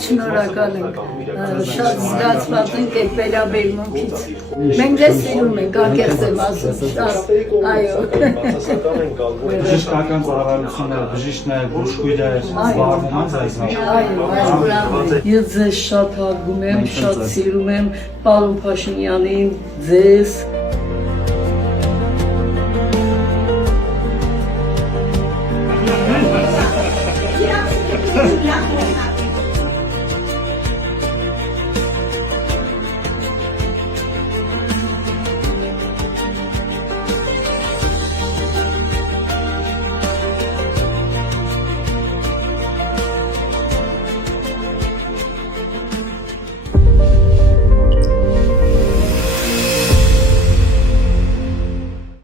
Շատ շնորհակալ ենք, շատ զգացված ենք այդ վերաբերմունքից։ Մենք դες սիրում ենք, ակեղծ եմ ասում, շատ, այո։ Բժշկական ծառայությունները, բժիշկներ, բուժքույրեր զբաղվում են այս Այո, ես ձեզ շատ հարգում եմ, շատ սիրում եմ, պարոն Փաշինյանին, ձեզ,